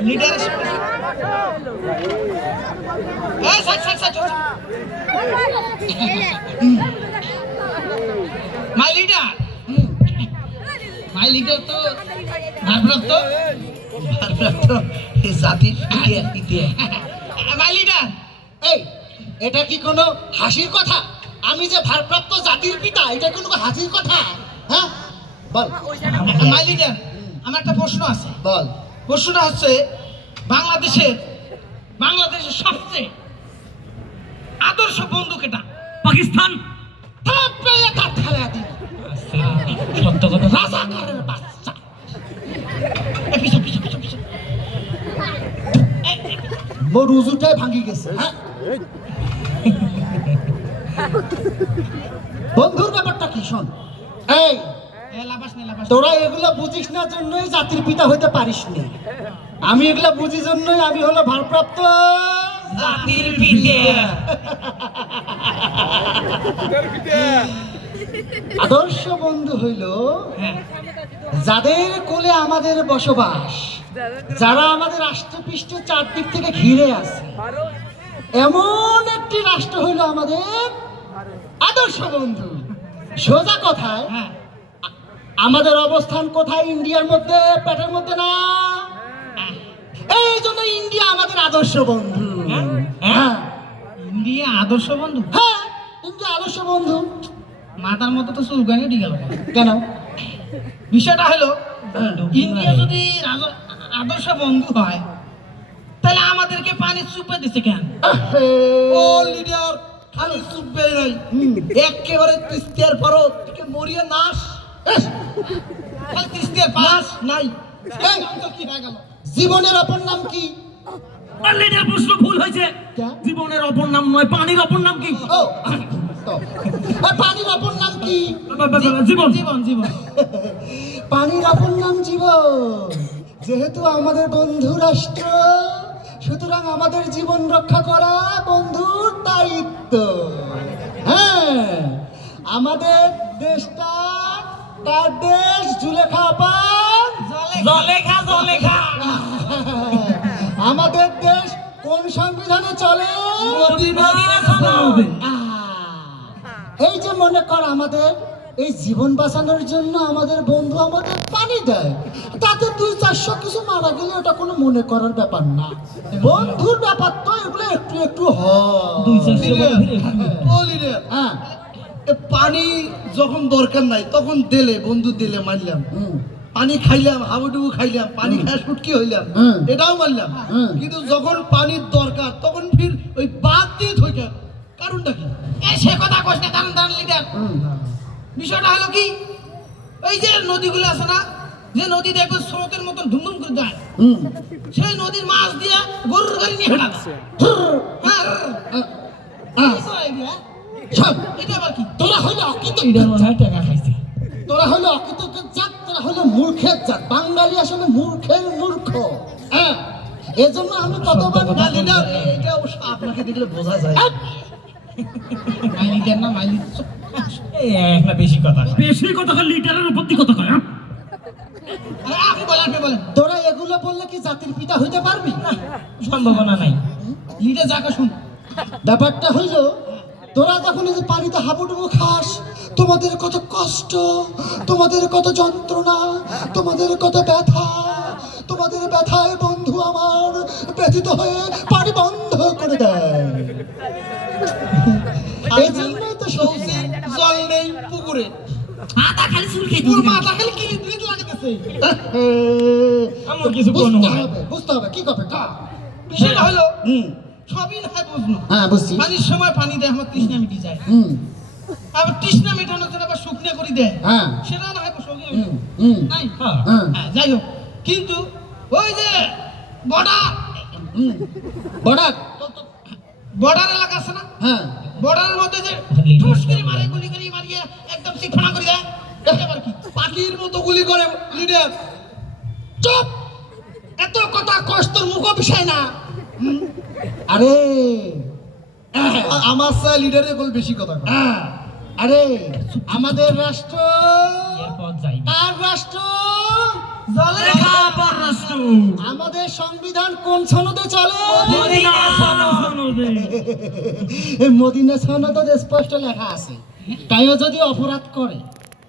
Leader এই side side side my leader my leader তো ভারপ্রাপ্ত? ভারপ্রাপ্ত এই জাতির মাই লিডার এই এটা কি কোনো হাসির কথা? আমি যে ভারপ্রাপ্ত জাতির পিতা এটা কোনো হাসির কথা? হ্যাঁ? বল। মাই লিডার আমার একটা প্রশ্ন আছে। বল। প্রশ্নটা হচ্ছে বাংলাদেশের বাংলাদেশের সবচেয়ে আদর্শ বন্ধু কেটা পাকিস্তান। সত্য কথা। বাচ্চা। মোর উজুটাই ভাঙি গেছে হ্যাঁ? বন্ধুর ব্যাপারটা কি শোন। এই তোরা এগুলো বুঝিস না জন্যই জাতির পিতা হইতে পারিস নি আমি এগুলো বুঝি জন্যই আমি হলো ভারপ্রাপ্ত জাতির পিতে। আদর্শ বন্ধু হইল যাদের কোলে আমাদের বসবাস যারা আমাদের রাষ্ট্রপৃষ্ঠে চারদিক থেকে ঘিরে আছে এমন একটি রাষ্ট্র হইল আমাদের আদর্শ বন্ধু। সোজা কথায় হ্যাঁ। আমাদের অবস্থান কোথায়? ইন্ডিয়ার মধ্যে পেটের মধ্যে না? এই জন্য ইন্ডিয়া আমাদের আদর্শ বন্ধু। হ্যাঁ। ইন্ডিয়া আদর্শ বন্ধু? হ্যাঁ ইন্ডিয়া আদর্শ বন্ধু। মাথার মতো তো চুলকানি উঠে গেল। কেন? বিষয়টা হলো ইন্ডিয়া যদি আদর্শ বন্ধু হয় তাহলে আমাদেরকে পানি চুপে দিছে কেন? ও লিডার খালি নাই হুম। একেবারে তিস্তিয়ার পরও মরিয়া নাশ। পাস নাই। জীবনের অপর নাম কি? লিডার প্রশ্ন ভুল হয়েছে। জীবনের অপর নাম নয় পানির অপর নাম কি? ও পানির অপর নাম কি? জীবন। জীবন জীবন। পানির অপর নাম জীবন। যেহেতু আমাদের বন্ধু রাষ্ট্র সুতরাং আমাদের জীবন রক্ষা করা বন্ধুর দায়িত্ব। হ্যাঁ আমাদের দেশটা কার দেশ জুলেখা পান? জলেখা জলেখা আমাদের দেশ কোন সংবিধানে চলে? এই যে মনে কর আমাদের এই জীবন বাঁচানোর জন্য আমাদের বন্ধু আমাদের পানি দেয় তাতে দুই চারশো কিছু মারা গেলে ওটা কোনো মনে করার ব্যাপার না। বন্ধুর ব্যাপার তো এগুলো একটু একটু হয়। পানি যখন দরকার নাই তখন দিলে বন্ধু দিলে মারলাম। পানি খাইলাম হাবুডুবু খাইলাম পানি খায় সুটকি হইলাম এটাও মারলাম। কিন্তু যখন পানির দরকার তখন ফির ওই বাদ দিয়ে থইকা কারণটা কি? এই সে কথা কইস না দাঁড়ান দাঁড়ান লিডার বিষয়টা হলো কি? ওই যে নদীগুলো আছে না যে নদী দেখবে স্রোতের মতন ধুমধুম করে যায়। সেই নদীর মাছ দিয়ে গরুর গাড়ি নিয়ে হাঁটা। হ্যাঁ এটা আবার কি? তোরা মনে হয় টাকা খাইছে। তোরা হলো অকৃতজ্ঞ জাত তোরা হলো মূর্খের জাত। বাঙালি আসলে মূর্খের মূর্খ। হ্যাঁ এজন্য আমি কতবার না এটা অবশ্য আপনাকে দেখলে বোঝা যায়। না মাই লিডার এই একটা বেশি কথা বেশি কথা উপর কথা কয় হ্যাঁ? আপনি বলেন আপনি বলেন। তোরা এগুলো বললে কি জাতির পিতা হইতে পারবি? সম্ভাবনা নাই। লিডার যাকে শুন। ব্যাপারটা হইল তোরা যখন এই যে পানিতে হাবুডুবু খাস তোমাদের কত কষ্ট তোমাদের কত যন্ত্রণা তোমাদের কত ব্যথা তোমাদের ব্যথায় বন্ধু আমার ব্যথিত হয়ে পানি বন্ধ করে দেয়। এই জন্যই তো সৌসি জল নেই পুকুরে। মাথা খালি চুল খেয়ে তোর মাথা খালি কি লাগাতেছে। আমার কিছু বুঝতে হবে বুঝতে হবে কি করবে? কা বিষয়টা হলো হুম। সবই না হয় বুঝলো হ্যাঁ বুঝছি। পানির সময় পানি দেয় আমার তৃষ্ণা মিটি যায়। হুম। আবার তৃষ্ণা মেটানোর জন্য আবার শুকনো করে দেয়। হ্যাঁ। সেটা না হয় সঙ্গে নাই? হ্যাঁ। হ্যাঁ। হ্যাঁ, যাই হোক। কিন্তু ওই যে বর্ডার। বড়াক বর্ডার? এলাকা আছে না? হ্যাঁ। বর্ডারের মধ্যে যে ঠুস করে মারে গুলি করে মারিয়ে একদম শিক্ষণা করে দেয়। এটা কি? পাখির মতো গুলি করে লিডার। চুপ! এত কথা কষ্ট মুখ বিষয় না? আরে। আমার চা লিডারে বল বেশি কথা আরে আমাদের রাষ্ট্র এরপর রাষ্ট্র আমাদের সংবিধান কোন সনদে চলে? মদিনা সনদে। মদিনা সনদে স্পষ্ট লেখা আছে কায়ো যদি অপরাধ করে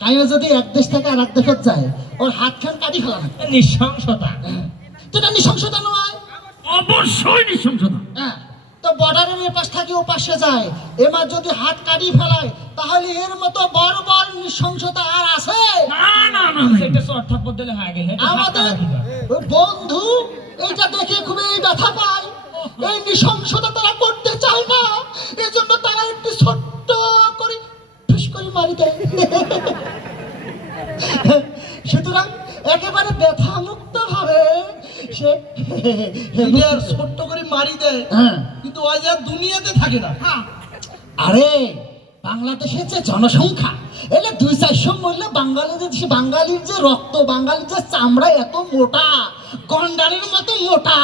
কায়ো যদি এক দেশ থেকে আর এক দেশত যায় ওর হাত খান কাটি ফেলা না নৃশংসতা। তো এটা নয়। অবশ্যই নৃশংসতা হ্যাঁ, তো বর্ডারের এ পাশ থেকে ও পাশে যায়। এবার যদি হাত কাটি ফেলায় তাহলে এর মতো বড় বড় নৃশংসতা আর আছে? না না না সেটা শর্ট থাপ্পড় দিলে হয়ে গেল আমাদের বন্ধু এটা দেখে খুবই ব্যথা পায়। এই নৃশংসতা তারা করতে চায় না। এই জন্য তারা একটু ছোট্ট করে ঠুস করে মারি দেয়। সুতরাং একেবারে সে লিডার ছোট্ট করে মারি দেয়। হ্যাঁ। কিন্তু ওই যে আর দুনিয়াতে থাকে না। আরে বাংলাদেশের যে জনসংখ্যা। এটা দুই চারশো মূল্যে বাঙালিদের বাঙালির যে রক্ত বাঙালির যে চামড়া এত মোটা গন্ডারের মতো মোটা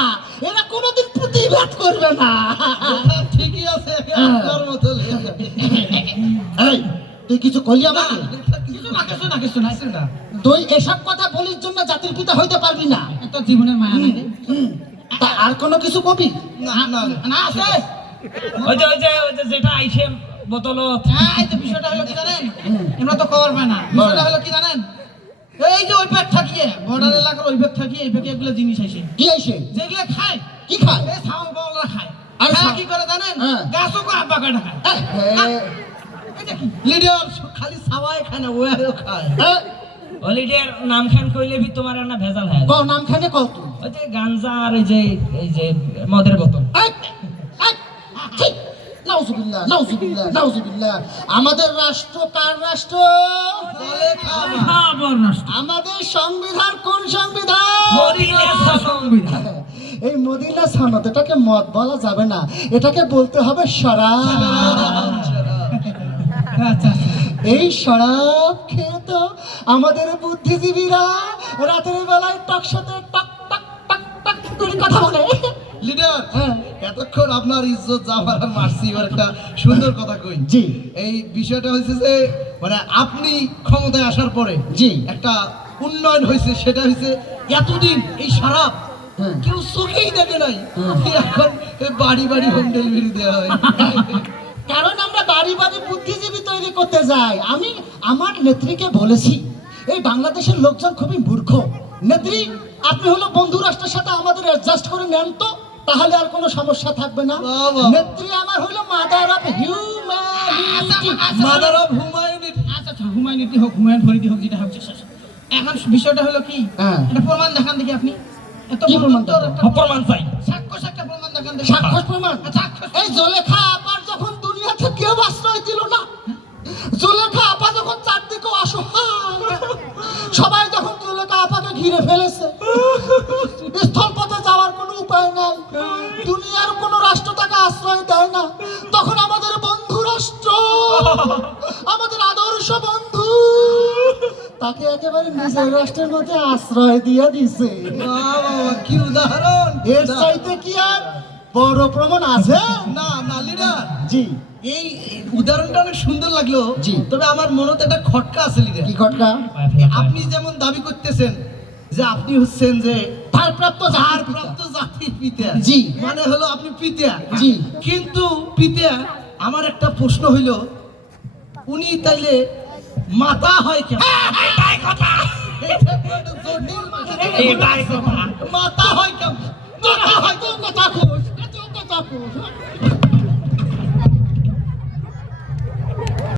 এরা কোনোদিন প্রতিবাদ করবে না। হ্যাঁ, ঠিকই আছে। এই তুই কিছু কলি আমাকে? কিছু না কিছু না কিছু না। তুই এসব কথা বলির জন্য জাতির পিতা হইতে পারবি না। এত জীবনের মায়া তা আর কোনো কিছু কবি? না না না। আছে? ওই যে ওই যে ওই যে যেটা আইছে বোতলত হ্যাঁ এই তো বিষয়টা হলো কি জানেন? আমরা তো খবর পাই না। বিষয়টা হলো কি জানেন? এই যে ওই পেট থাকিয়ে বর্ডার এলাকার ওই পেট থাকিয়ে এই পেটে এগুলো জিনিস আইছে কি আইছে যেগুলো খায়। কি খায়? এই ছাগল পাগলরা খায়। আর কি করে জানেন? হ্যাঁ। গাছও কো আব্বা কাটা খায়? লিডার খালি সাবাই খায় না ওয়ারও খায়। এ, হলিডের নাম খান কইলে বি তোমার না ভেজাল হয় ক নাম খানে কও তুই ওই যে গাঞ্জা আর এই যে এই যে মদের বোতল। নাউজুবিল্লাহ, নাউজুবিল্লাহ, নাউজুবিল্লাহ। আমাদের রাষ্ট্র কার রাষ্ট্র? আমাদের সংবিধান কোন সংবিধান? এই মদিনা সনদ এটাকে মত বলা যাবে না। এটাকে বলতে হবে শরাব। এই শরাব খেয়ে তো আমাদের বুদ্ধিজীবীরা রাতের বেলায় টকশতে টক টক টক টক করে কথা বলে লিডার হ্যাঁ। এতক্ষণ আপনার ইজ্জত আর মারছি এবার একটা সুন্দর কথা কই জি এই বিষয়টা হয়েছে যে মানে আপনি ক্ষমতায় আসার পরে জি। একটা উন্নয়ন হয়েছে সেটা হয়েছে এতদিন এই সারাপ হ্যাঁ। কেউ চোখেই দেখে নাই এখন বাড়ি বাড়ি হোম ডেলিভারি দেওয়া হয় কারণ বাড়ি বাড়ি বুদ্ধিজীবী তৈরি করতে যায়। আমি আমার নেত্রীকে বলেছি এই বাংলাদেশের লোকজন খুবই মূর্খ। নেত্রী আপনি হলো বন্ধু রাষ্ট্রের সাথে আমাদের অ্যাডজাস্ট করে নেন তো তাহলে আর কোনো সমস্যা থাকবে না। নেত্রী আমার হলো mother of humanity mother of Humayun আচ্ছা। আচ্ছা হুমায়ুনিটি হোক হুমায়ুন ফরিদি হোক যেটা হচ্ছে এখন বিষয়টা হলো কি? হ্যাঁ। এটা প্রমাণ দেখান দেখি আপনি। এত প্রমাণ দেখাবো? একটা চাই। সাক্ষ্য সাক্ষ্য প্রমাণ দেখান দেখি। সাক্ষর প্রমাণ? সাক্ষ্য এই জলেখা কেউ আশ্রয় দিল না। জলেখা আপা যখন চারদিকে অসহায় সবাই যখন জলেখা আপাকে ঘিরে ফেলেছে স্থলপথে যাওয়ার কোনো উপায় নাই দুনিয়ার কোনো রাষ্ট্র তাকে আশ্রয় দেয় না। তখন আমাদের বন্ধু রাষ্ট্র আমাদের আদর্শ বন্ধু তাকে একেবারে নিজের রাষ্ট্রের মধ্যে আশ্রয় দিয়ে দিছে। কি উদাহরণ। এর চাইতে কি আর? বড় প্রমাণ আছে? না না লিডার। জি। এই উদাহরণটা অনেক সুন্দর লাগল। জি। তবে আমার মনে তো একটা খটকা আছে লিডার। কি ঘটনা আপনি যেমন দাবি করতেছেন যে আপনি হচ্ছেন যে তার প্রাপ্ত তার যার প্রাপ্ত জাতির পিতা। জি। মানে হলো আপনি পিতা। জি। কিন্তু পিতা আমার একটা প্রশ্ন হইল উনি তাইলে মাতা হয় কেন এটাই কথা। কথা। এটাই কথা। মাতা হয় কেন মাতা হয় এত কথা 分かるよ!